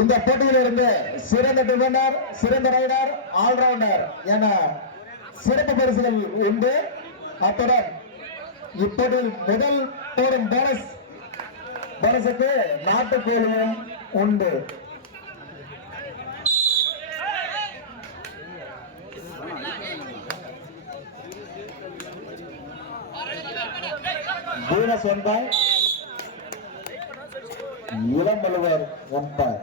இந்த போட்டியிலிருந்து சிறந்த டிஃபெண்டர் சிறந்த ரைடர் ஆல்ரவுண்டர் என சிறப்பு பரிசுகள் உண்டு. அத்துடன் இப்போட்டியில் முதல் போடும் போனஸ் போனஸுக்கு நாட்டுக்கோழியும் உண்டு. Bonus one point Ilamvalluvar one point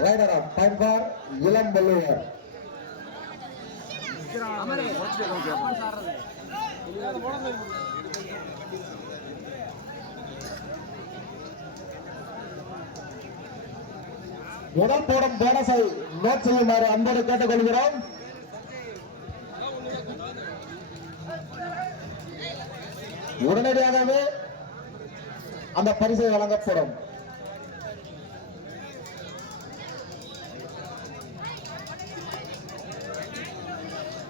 raider off point for Ilamvalluvar முதல் போடும் போனஸை நோட் செய்யுமாறு அன்போடு கேட்டுக்கொள்கிறோம். உடனடியாகவே அந்த பரிசை வழங்கப்படும்.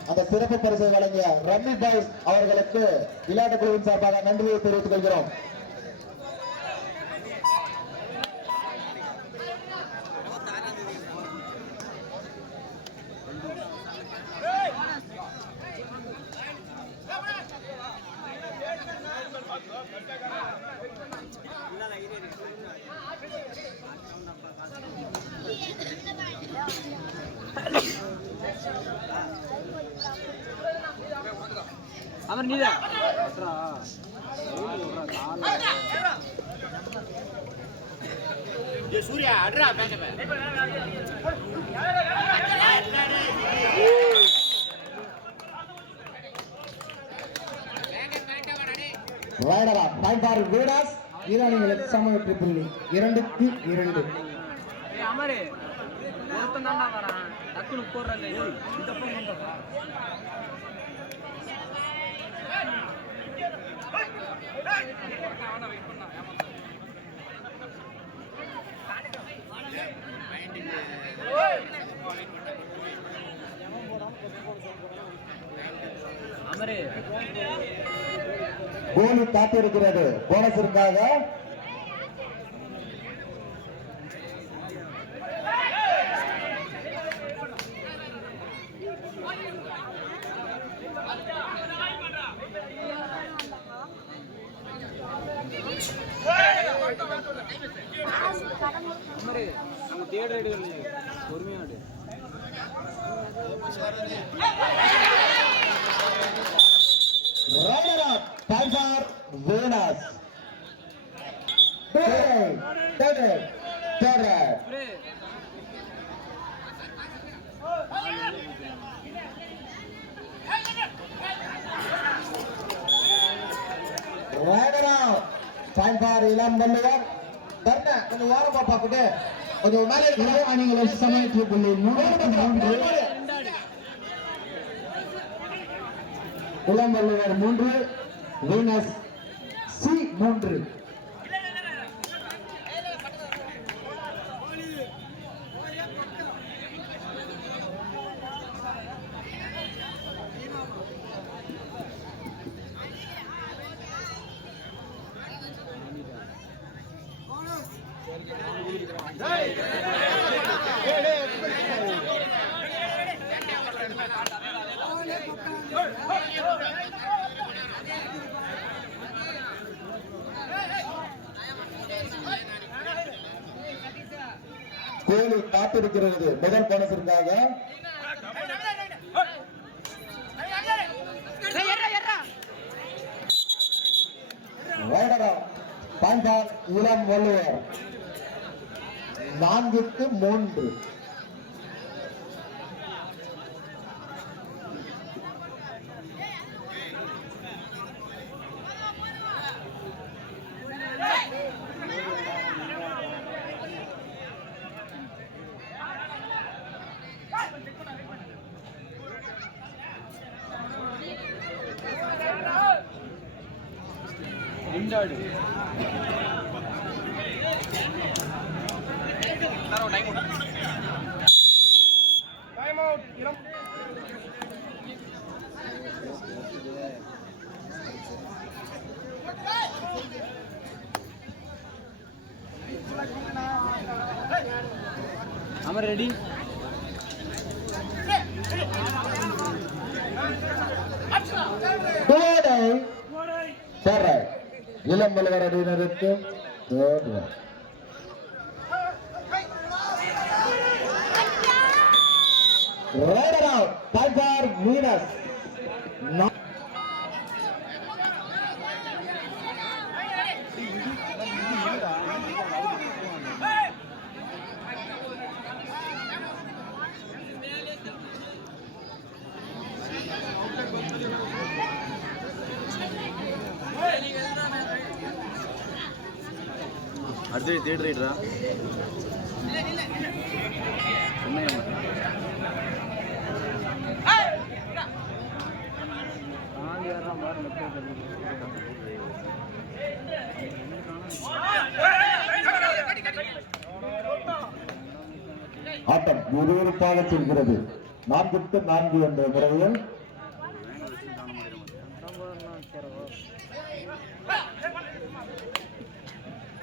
அந்த சிறப்பு பரிசை வழங்கிய ரம்மி பாய்ஸ் அவர்களுக்கு விளையாட்டு குழுவின் சார்பாக நன்றியை தெரிவித்துக் கொள்கிறோம். ஆஃப் பாயிண்ட் ஃபார் வீடாஸ் ஈரானிகளுக்கு சம வெற்றி புள்ளி இரண்டுக்கு இரண்டு ஏய் அமரு ஒருத்தன் தான்டா வரான் டக்குனு போடுறது இந்த பக்கம் வந்தா அமரு கோலி காத்திருக்கிறது போனஸிற்காக ரைடர் ஆஃப் பாயிண்ட் ஃபார் வீடாஸ் third third third அமரு raider off point for Ilam Valluvar dharna கொஞ்சம் ஓரம் பாப்பா குட்டு கொஞ்சம் மேலே இரு அணிகளை சமயத்து புள்ளி மூன்று மூன்று இளம் வள்ளுவர் மூன்று வீனஸ் சி மூன்று கோலி காத்திருக்கிறது. முதல் போனஸிற்காக ரைடரா இளம் வள்ளுவர். நான்குக்கு மூன்று. ரெண்டாடு அமர் ரெடி கோடை பெற இளம் வலுவர் அணியினருக்கு third one Right out, time for Venus. Not அடுத்து தேர்ட் ரைடரா சொன்னேன் நாலு ஏறாம் பாரு ஆட்டம் விறுவிறுப்பாக செல்கிறது நான்குக்கு நான்கு என்ற முறையில்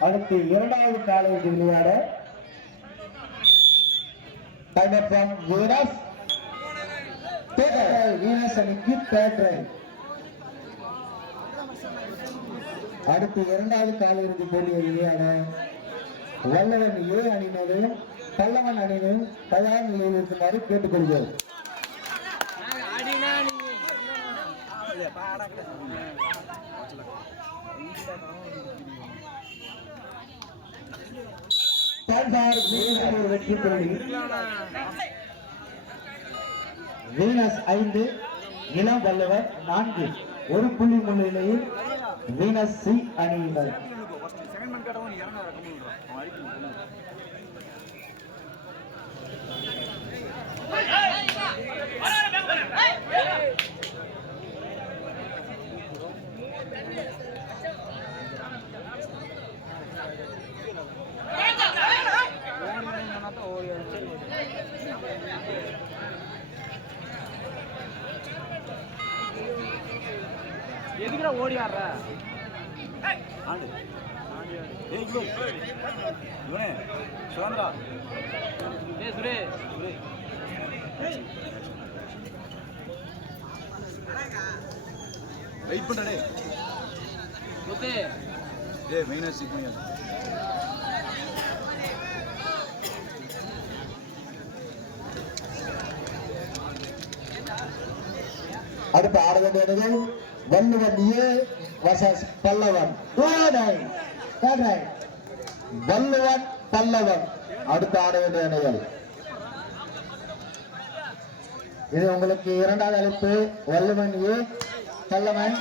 அடுத்து இரண்டாவது காலையில் விளையாட டைமர் வீரஸ் வீனஸ் அணிக்கு தேர்ட் அடுத்து இரண்டாவது காலிறுதி போட்டியை விளையாட வல்லவன் ஏ அணியினரும் பல்லவன் அணியினரும் தயார் நிலையில் இருக்குமாறு கேட்டுக்கொள்கிறோம் பாடக்கூடாது தந்தார் வீனஸ் ஒரு வெற்றி புள்ளி வீனஸ் ஐந்து இளம் வல்லவர் நான்கு ஒரு புள்ளி முன்னிலையில் வீனஸ் சி அணியினர் Hey! ஓடி ஆடுற ஆண்டு ஏய் இவன் இவனே சுரேந்திரா. ஏ சுரே. வெயிட் பண்ணுறே முத்து டேய் மெயினாக செக் அடுத்து வேண்டியது வள்ளுவன் ஏ வசஸ் பல்லவன் வள்ளுவன் பல்லவன் அடுத்து ஆட வேண்டிய அணிகள் இது உங்களுக்கு இரண்டாவது அழைப்பு. வள்ளுவன் ஏ பல்லவன்.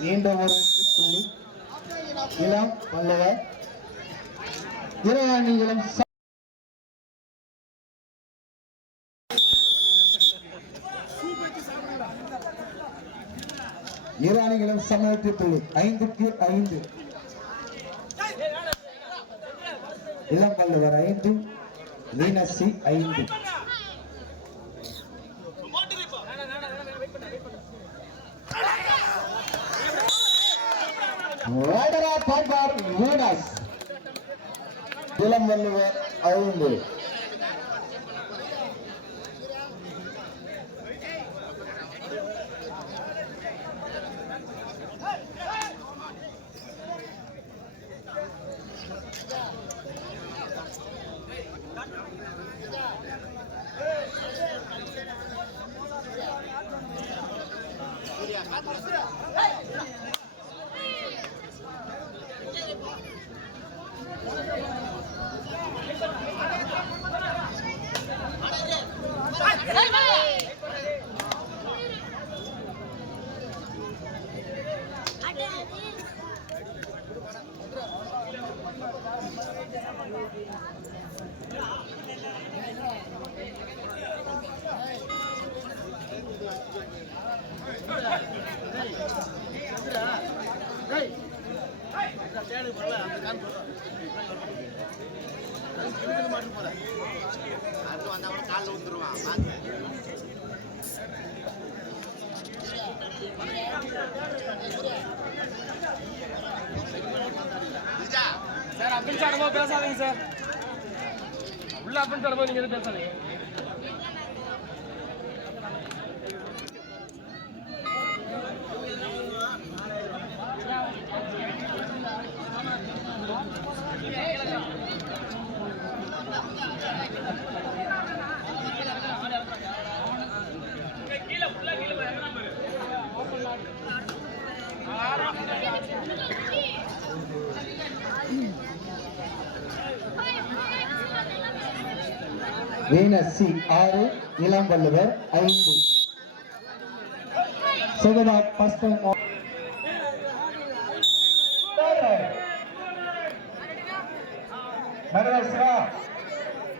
மீண்டும் ஒரு புள்ளி. இளம் பல்லவன். இரு அணிகளும் ஈரானிகளும் இரு புள்ளி ஐந்துக்கு ஐந்து. இளம் பல்லவர் ஐந்து லீனசி ஐந்து. ரைடரா பாய்பார் வீனஸ் இளம் வல்லுவர் ஐந்து. Vai, torcida! Vai! சார் அப்படின்னு சடமா பேசாதீங்க சார். உள்ள அப்படின்னு சடமா நீங்க எதுவும் பேசாதீங்க. வீனஸ் ஆறு இளம் வள்ளுவர் ஐந்து. சுகதா ஃபர்ஸ்ட்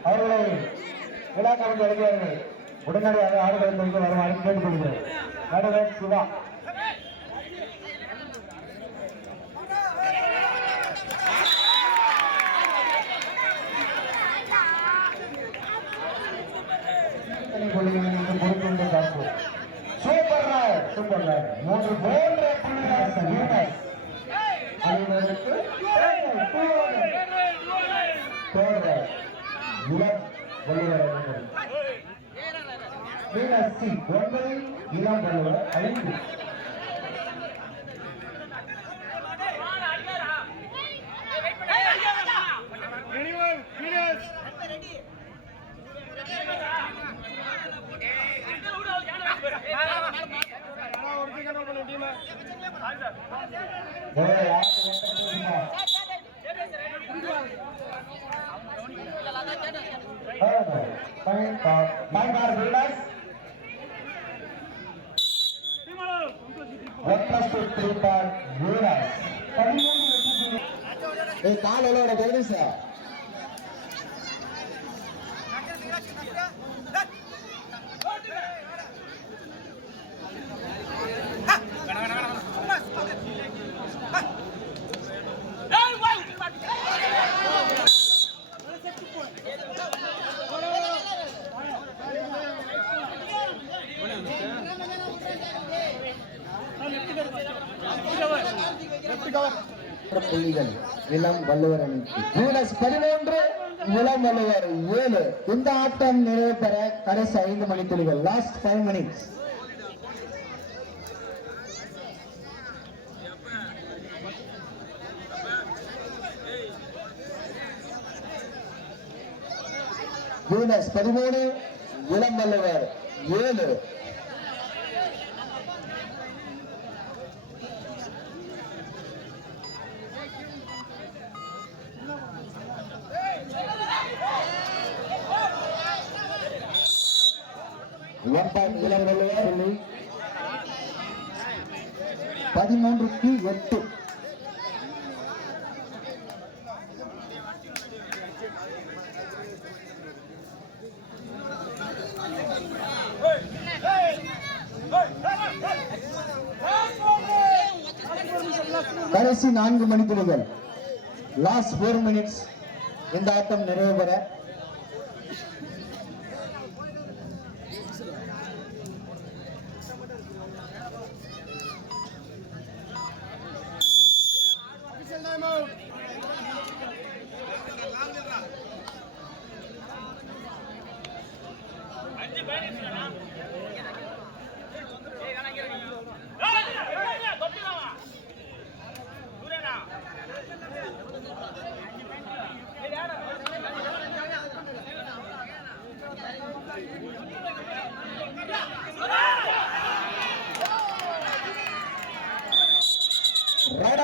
அவர்களை விழா கலந்து வருகிறார்கள் உடனடியாக ஆடுகளத்திற்கு வருமாறு கேட்டுக்கொள்கிறேன். நடுவர் சிவா. வீரர் சி ஒன்பது இளம் வள்ளுவர் ஒன்றஸ்ட் த்ரீ பாயிண்ட் ஜீரோ பதிமூன்று வெற்றி கால் எல்லாம் ஜெகதீஷ் சார் ஜெகதீஷா புள்ளிகள் இளம் வள்ளுவர் அணிக்கு. வீனஸ் பதினொன்று இளம் வள்ளுவர் ஏழு. இந்த ஆட்டம் நிறைவு பெற கடைசி ஐந்து மணித்துளிகள் லாஸ்ட் ஃபைவ் மினிட்ஸ் வீனஸ் பதிமூணு இளம் வள்ளுவர் ஏழு ஒன் பாயிண்ட் இளம் வள்ளுவர் புள்ளி பதிமூன்றுக்கு எட்டு. கடைசி நான்கு மணித்துளிகள். லாஸ்ட் போர் மினிட்ஸ் இந்த ஆட்டம் நிறைவு பெற.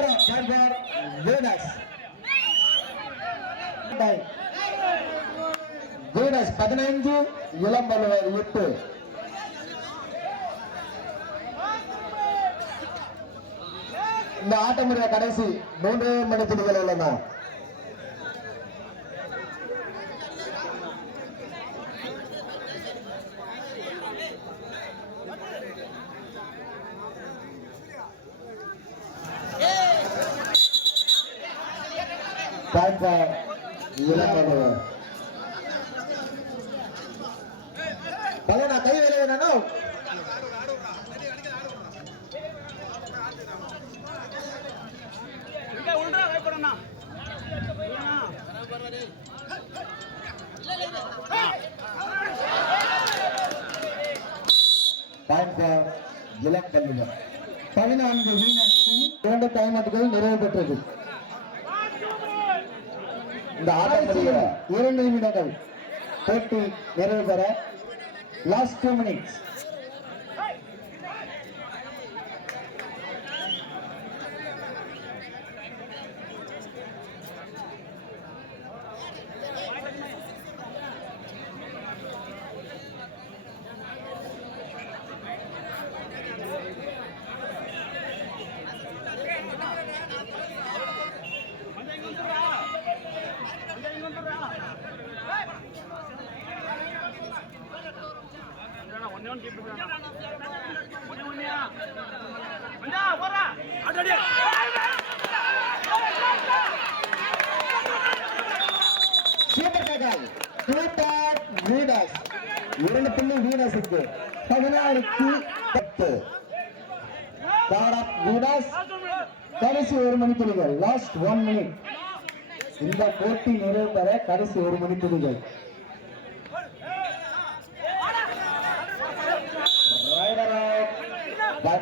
Sarah of Jonas. Venus. Venus பதினைந்து இளம் எட்டு இந்த ஆட்டமுறை கடைசி மூன்று மணி துணிகள் உள்ளன பாய்ப்பா இளம்படுவர் பலனா கை வேலை பாய்ப்பா இளம்படுவர் பதினான்கு வீணாட்சி இரண்டு டைமட்டுகள் நிறைவு பெற்றது. இந்த ஆட்டத்தில் இரண்டு நிமிடங்கள் போட்டி நிறைவு பெற லாஸ்ட் டூ மினிட்ஸ் இரண்டு புள்ளி வீனஸுக்கு பதினாறுக்கு பத்து. பாரத் வீனஸ். கடைசி ஒரு மணி துளிகள் லாஸ்ட் ஒன் மினிட் இந்த போட்டி நிறைவு பெற கடைசி ஒரு மணி துளிகள் ரைடர் அவுட்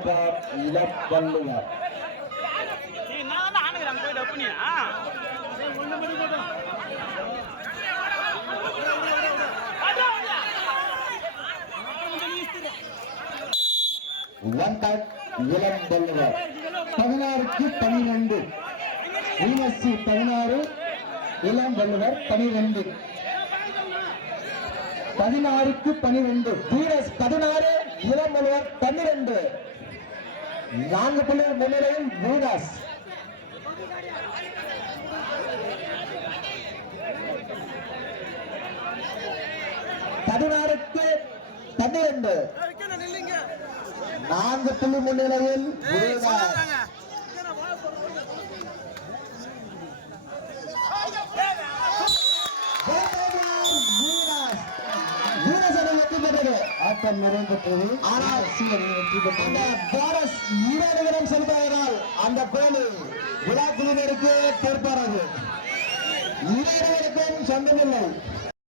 பேட்டர் இளம் வள்ளுவர் இளம் வள்ளுவர் பதினாறுக்கு பனிரெண்டு. வீனஸ்சி பதினாறு இளம் வள்ளுவர் பனிரெண்டு. பதினாறுக்கு பனிரெண்டு. தீரஸ் பதினாறு இளம் வள்ளுவர் பன்னிரெண்டு. நான்கு புள்ளி முன்னிலையில் வீனஸ் பதினாறுக்கு பன்னிரண்டு. நான்கு புள்ளி முன்னிலையில் வீனஸ் ஆட்டம் நிறைவேற்றது ஆனால் அந்த போனஸ் ஈரோடுகளும் செல்பவரால் அந்த பேணி விழா குழுவினருக்கு பொறுப்பானது ஈரோடுகளுக்கும் சொந்தமில்லை